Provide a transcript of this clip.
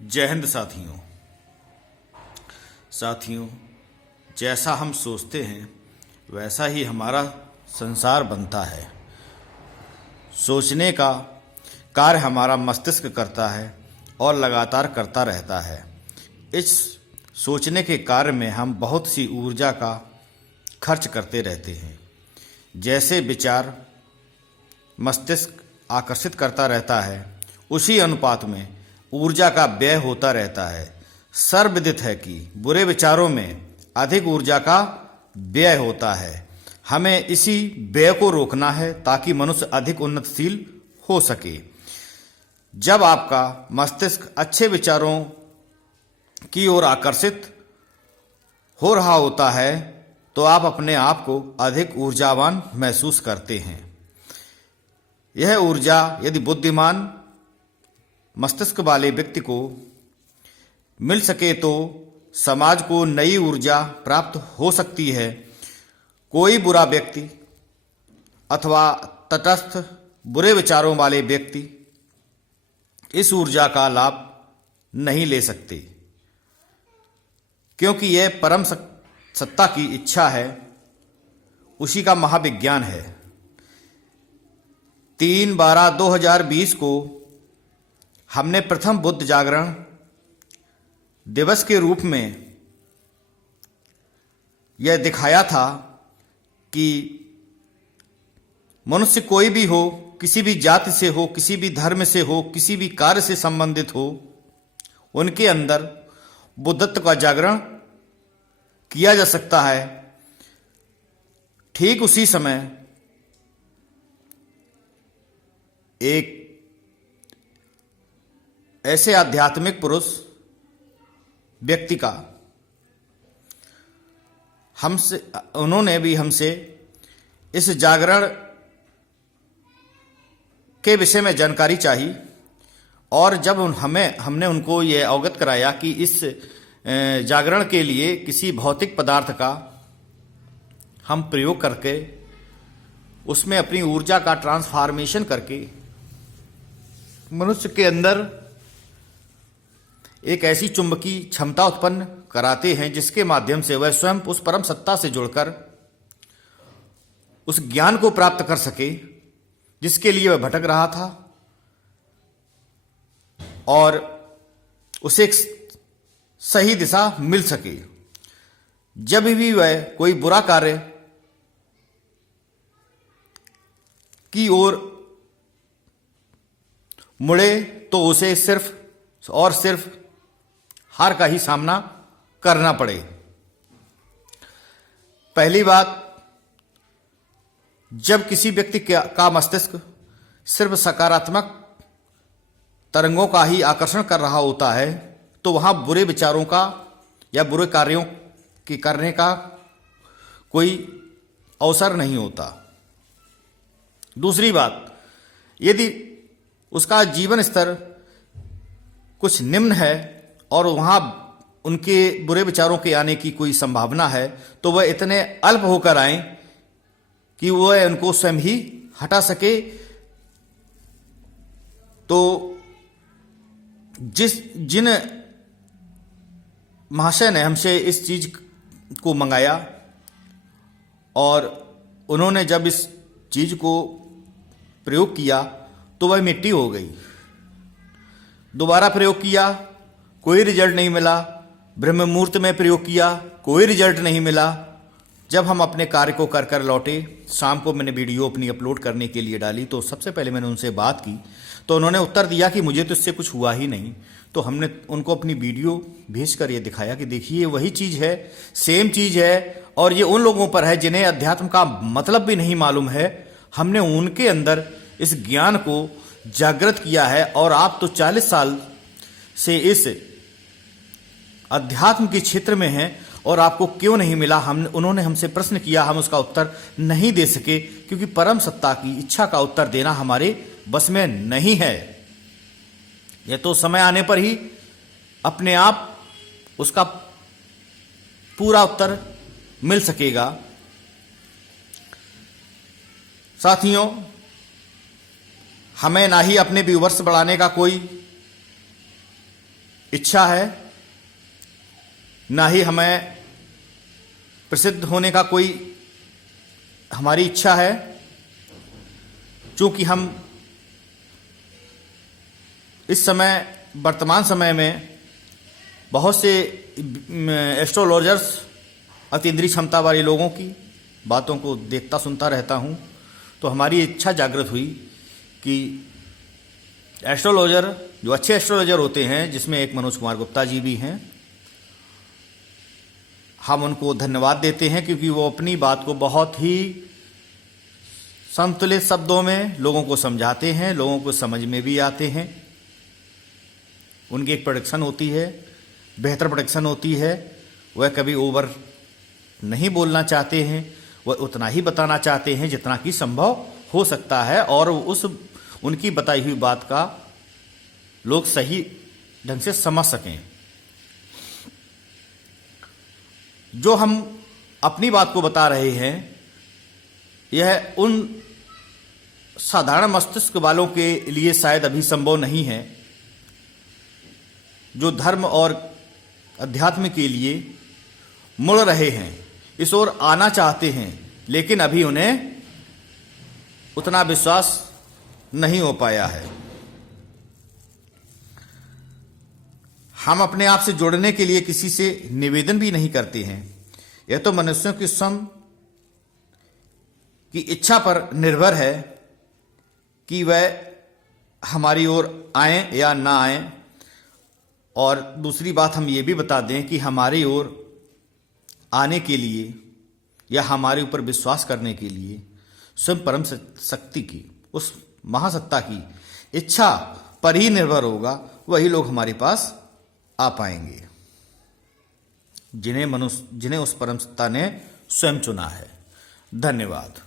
जय हिंद साथियों, जैसा हम सोचते हैं वैसा ही हमारा संसार बनता है। सोचने का कार्य हमारा मस्तिष्क करता है और लगातार करता रहता है। इस सोचने के कार्य में हम बहुत सी ऊर्जा का खर्च करते रहते हैं। जैसे विचार मस्तिष्क आकर्षित करता रहता है, उसी अनुपात में ऊर्जा का व्यय होता रहता है। सर्वविदित है कि बुरे विचारों में अधिक ऊर्जा का व्यय होता है। हमें इसी व्यय को रोकना है ताकि मनुष्य अधिक उन्नतशील हो सके। जब आपका मस्तिष्क अच्छे विचारों की ओर आकर्षित हो रहा होता है तो आप अपने आप को अधिक ऊर्जावान महसूस करते हैं। यह ऊर्जा यदि बुद्धिमान मस्तिष्क वाले व्यक्ति को मिल सके तो समाज को नई ऊर्जा प्राप्त हो सकती है। कोई बुरा व्यक्ति अथवा तटस्थ बुरे विचारों वाले व्यक्ति इस ऊर्जा का लाभ नहीं ले सकते, क्योंकि यह परम सत्ता की इच्छा है, उसी का महाविज्ञान है। 3/12/2020 को हमने प्रथम बुद्ध जागरण दिवस के रूप में यह दिखाया था कि मनुष्य कोई भी हो, किसी भी जाति से हो, किसी भी धर्म से हो, किसी भी कार्य से संबंधित हो, उनके अंदर बुद्धत्व का जागरण किया जा सकता है। ठीक उसी समय एक ऐसे आध्यात्मिक पुरुष व्यक्ति का उन्होंने भी हमसे इस जागरण के विषय में जानकारी चाहिए, और जब हमने उनको ये अवगत कराया कि इस जागरण के लिए किसी भौतिक पदार्थ का हम प्रयोग करके उसमें अपनी ऊर्जा का ट्रांसफॉर्मेशन करके मनुष्य के अंदर एक ऐसी चुंबकीय क्षमता उत्पन्न कराते हैं जिसके माध्यम से वह स्वयं उस परम सत्ता से जुड़कर उस ज्ञान को प्राप्त कर सके जिसके लिए वह भटक रहा था, और उसे एक सही दिशा मिल सके। जब भी वह कोई बुरा कार्य की ओर मुड़े तो उसे सिर्फ और सिर्फ हार का ही सामना करना पड़े। पहली बात, जब किसी व्यक्ति का मस्तिष्क सिर्फ सकारात्मक तरंगों का ही आकर्षण कर रहा होता है तो वहां बुरे विचारों का या बुरे कार्यों के करने का कोई अवसर नहीं होता। दूसरी बात, यदि उसका जीवन स्तर कुछ निम्न है और वहां उनके बुरे विचारों के आने की कोई संभावना है तो वह इतने अल्प होकर आए कि वह उनको स्वयं ही हटा सके। तो जिन महाशय ने हमसे इस चीज को मंगाया और उन्होंने जब इस चीज को प्रयोग किया तो वह मिट्टी हो गई। दोबारा प्रयोग किया, कोई रिजल्ट नहीं मिला। ब्रह्म मुहूर्त में प्रयोग किया, कोई रिजल्ट नहीं मिला। जब हम अपने कार्य को कर कर लौटे, शाम को मैंने वीडियो अपनी अपलोड करने के लिए डाली तो सबसे पहले मैंने उनसे बात की तो उन्होंने उत्तर दिया कि मुझे तो इससे कुछ हुआ ही नहीं। तो हमने उनको अपनी वीडियो भेजकर ये दिखाया कि देखिए वही चीज़ है, सेम चीज़ है, और ये उन लोगों पर है जिन्हें अध्यात्म का मतलब भी नहीं मालूम है। हमने उनके अंदर इस ज्ञान को जागृत किया है, और आप तो 40 साल से इस अध्यात्म के क्षेत्र में हैं और आपको क्यों नहीं मिला। उन्होंने हमसे प्रश्न किया, हम उसका उत्तर नहीं दे सके क्योंकि परम सत्ता की इच्छा का उत्तर देना हमारे बस में नहीं है। यह तो समय आने पर ही अपने आप उसका पूरा उत्तर मिल सकेगा। साथियों, हमें ना ही अपने व्यूवर्स बढ़ाने का कोई इच्छा है, ना ही हमें प्रसिद्ध होने का कोई हमारी इच्छा है। चूंकि हम इस समय वर्तमान समय में बहुत से एस्ट्रोलॉजर्स, अतीन्द्रिय क्षमता वाले लोगों की बातों को देखता सुनता रहता हूं, तो हमारी इच्छा जागृत हुई कि एस्ट्रोलॉजर, जो अच्छे एस्ट्रोलॉजर होते हैं, जिसमें एक मनोज कुमार गुप्ता जी भी हैं, हम उनको धन्यवाद देते हैं क्योंकि वो अपनी बात को बहुत ही संतुलित शब्दों में लोगों को समझाते हैं, लोगों को समझ में भी आते हैं। उनकी एक प्रोडक्शन होती है, बेहतर प्रोडक्शन होती है। वह कभी ओवर नहीं बोलना चाहते हैं, वह उतना ही बताना चाहते हैं जितना कि संभव हो सकता है, और उस उनकी बताई हुई बात का लोग सही ढंग से समझ सकें। जो हम अपनी बात को बता रहे हैं, यह उन साधारण मस्तिष्क वालों के लिए शायद अभी संभव नहीं है जो धर्म और अध्यात्म के लिए मुड़ रहे हैं, इस ओर आना चाहते हैं, लेकिन अभी उन्हें उतना विश्वास नहीं हो पाया है। हम अपने आप से जुड़ने के लिए किसी से निवेदन भी नहीं करते हैं। यह तो मनुष्यों की स्वयं की इच्छा पर निर्भर है कि वह हमारी ओर आए या ना आए। और दूसरी बात हम ये भी बता दें कि हमारी ओर आने के लिए या हमारे ऊपर विश्वास करने के लिए स्वयं परम शक्ति की, उस महासत्ता की इच्छा पर ही निर्भर होगा। वही लोग हमारे पास आ पाएंगे जिन्हें उस परम सत्ता ने स्वयं चुना है। धन्यवाद।